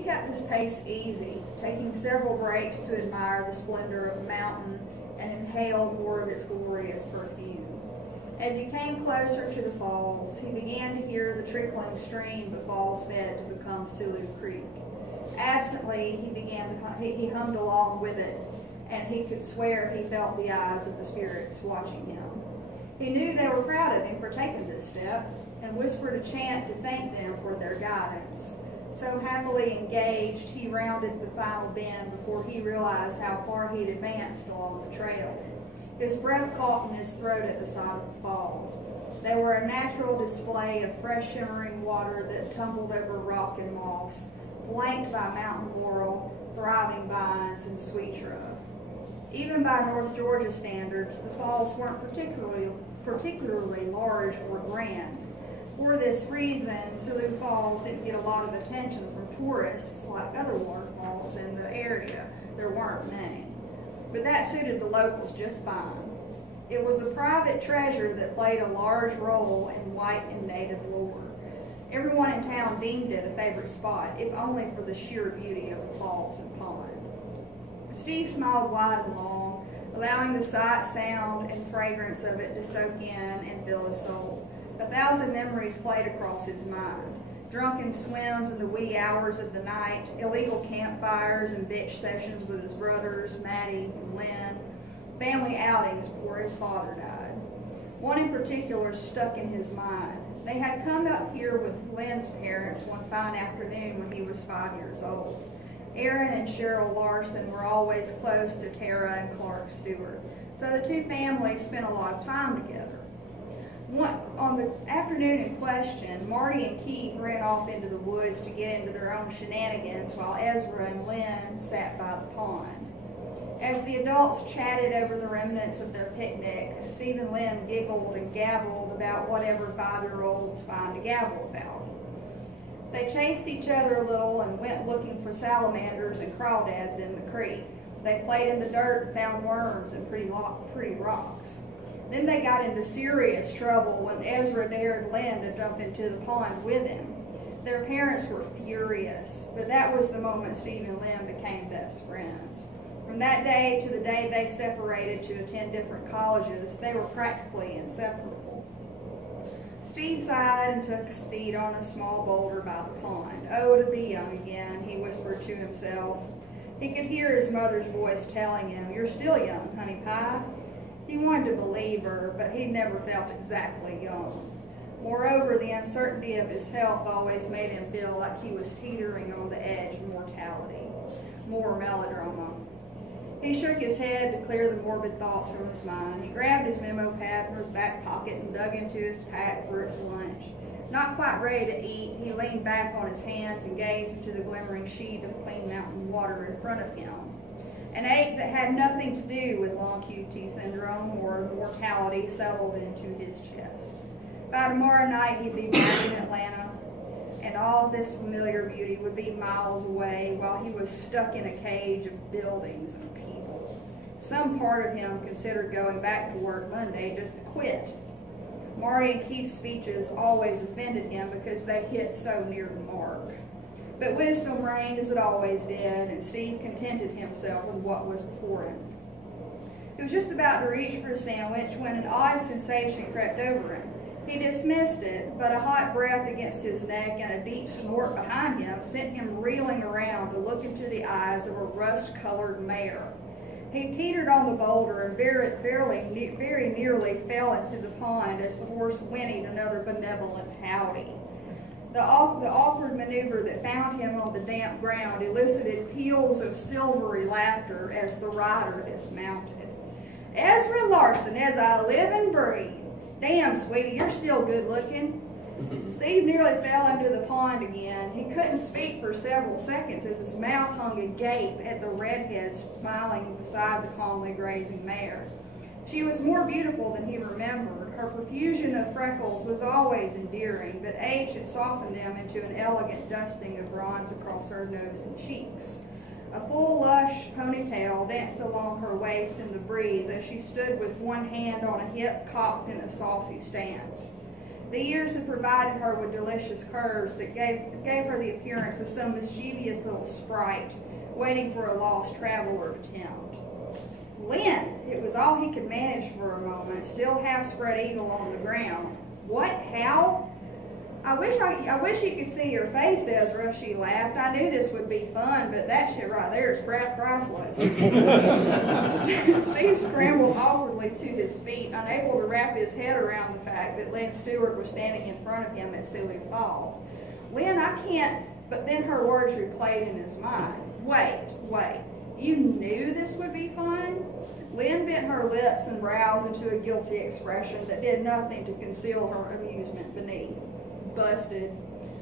Steve kept his pace easy, taking several breaks to admire the splendor of the mountain and inhale more of its glorious perfume. As he came closer to the falls, he began to hear the trickling stream the falls fed to become Sulu Creek. Absently, he hummed along with it, and he could swear he felt the eyes of the spirits watching him. He knew they were proud of him for taking this step, and whispered a chant to thank them for their guidance. So happily engaged, he rounded the final bend before he realized how far he'd advanced along the trail. His breath caught in his throat at the side of the falls. They were a natural display of fresh shimmering water that tumbled over rock and moss, flanked by mountain laurel, thriving vines, and sweet shrub. Even by North Georgia standards, the falls weren't particularly large or grand. For this reason, Sulu Falls didn't get a lot of attention from tourists like other waterfalls in the area. There weren't many. But that suited the locals just fine. It was a private treasure that played a large role in white and native lore. Everyone in town deemed it a favorite spot, if only for the sheer beauty of the falls and pond. Steve smiled wide and long, allowing the sight, sound, and fragrance of it to soak in and fill his soul. 1,000 memories played across his mind. Drunken swims in the wee hours of the night, illegal campfires and bitch sessions with his brothers, Maddie and Lynn, family outings before his father died. One in particular stuck in his mind. They had come up here with Lynn's parents one fine afternoon when he was 5 years old. Aaron and Cheryl Larson were always close to Tara and Clark Stewart, so the two families spent a lot of time together. On the afternoon in question, Marty and Keith ran off into the woods to get into their own shenanigans while Ezra and Lynn sat by the pond. As the adults chatted over the remnants of their picnic, Steve and Lynn giggled and gabbled about whatever 5-year-olds find to gabble about. They chased each other a little and went looking for salamanders and crawdads in the creek. They played in the dirt and found worms and pretty rocks. Then they got into serious trouble when Ezra dared Lynn to jump into the pond with him. Their parents were furious, but that was the moment Steve and Lynn became best friends. From that day to the day they separated to attend different colleges, they were practically inseparable. Steve sighed and took a seat on a small boulder by the pond. Oh, to be young again, he whispered to himself. He could hear his mother's voice telling him, "You're still young, honey pie." He wanted to believe her, but he never felt exactly young. Moreover, the uncertainty of his health always made him feel like he was teetering on the edge of mortality. More melodrama. He shook his head to clear the morbid thoughts from his mind. He grabbed his memo pad from his back pocket and dug into his pack for his lunch. Not quite ready to eat, he leaned back on his hands and gazed into the glimmering sheet of clean mountain water in front of him. An ache that had nothing to do with long QT syndrome or mortality settled into his chest. By tomorrow night, he'd be back in Atlanta, and all this familiar beauty would be miles away while he was stuck in a cage of buildings and people. Some part of him considered going back to work Monday just to quit. Marty and Keith's speeches always offended him because they hit so near the mark. But wisdom reigned as it always did, and Steve contented himself with what was before him. He was just about to reach for a sandwich when an odd sensation crept over him. He dismissed it, but a hot breath against his neck and a deep snort behind him sent him reeling around to look into the eyes of a rust-colored mare. He teetered on the boulder and very nearly fell into the pond as the horse whinnied another benevolent howdy. The awkward maneuver that found him on the damp ground elicited peals of silvery laughter as the rider dismounted. "Ezra Larson, as I live and breathe. Damn, sweetie, you're still good looking." Steve nearly fell into the pond again. He couldn't speak for several seconds as his mouth hung agape at the redhead smiling beside the calmly grazing mare. She was more beautiful than he remembered. Her profusion of freckles was always endearing, but age had softened them into an elegant dusting of bronze across her nose and cheeks. A full, lush ponytail danced along her waist in the breeze as she stood with one hand on a hip cocked in a saucy stance. The years had provided her with delicious curves that gave her the appearance of some mischievous little sprite waiting for a lost traveler to tempt. Lynn, it was all he could manage for a moment, still half spread eagle on the ground. What? How? I wish you could see your face, Ezra, she laughed. I knew this would be fun, but that shit right there is priceless. Steve scrambled awkwardly to his feet, unable to wrap his head around the fact that Lynn Stewart was standing in front of him at Sioux Falls. Lynn, I can't, but then her words replayed in his mind. Wait, you knew this would be fun? Lynn bent her lips and brows into a guilty expression that did nothing to conceal her amusement beneath. Busted.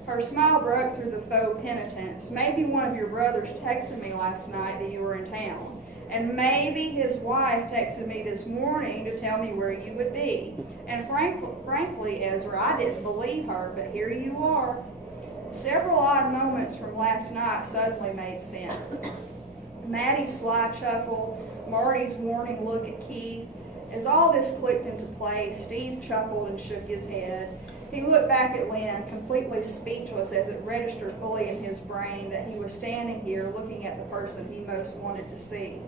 Her smile broke through the faux penitence. Maybe one of your brothers texted me last night that you were in town. And maybe his wife texted me this morning to tell me where you would be. And frankly, Ezra, I didn't believe her, but here you are. Several odd moments from last night suddenly made sense. Maddie's sly chuckle, Marty's warning look at Keith. As all this clicked into place, Steve chuckled and shook his head. He looked back at Lynn, completely speechless as it registered fully in his brain that he was standing here looking at the person he most wanted to see.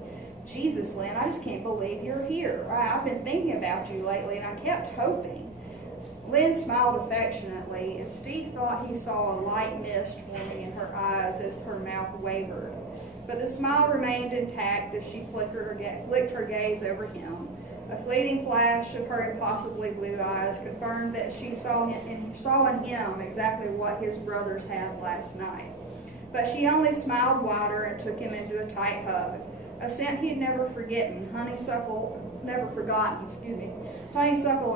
Jesus, Lynn, I just can't believe you're here. I've been thinking about you lately, and I kept hoping. Lynn smiled affectionately, and Steve thought he saw a light mist forming in her eyes as her mouth wavered. But the smile remained intact as she flicked her gaze over him. A fleeting flash of her impossibly blue eyes confirmed that she saw in him exactly what his brothers had last night. But she only smiled wider and took him into a tight hug. A scent he'd never forgotten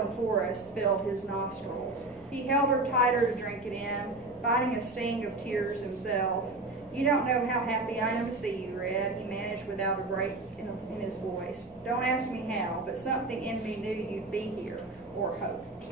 and forest filled his nostrils. He held her tighter to drink it in, fighting a sting of tears himself. You don't know how happy I am to see you, Red, he managed without a break in his voice. Don't ask me how, but something in me knew you'd be here, or hoped.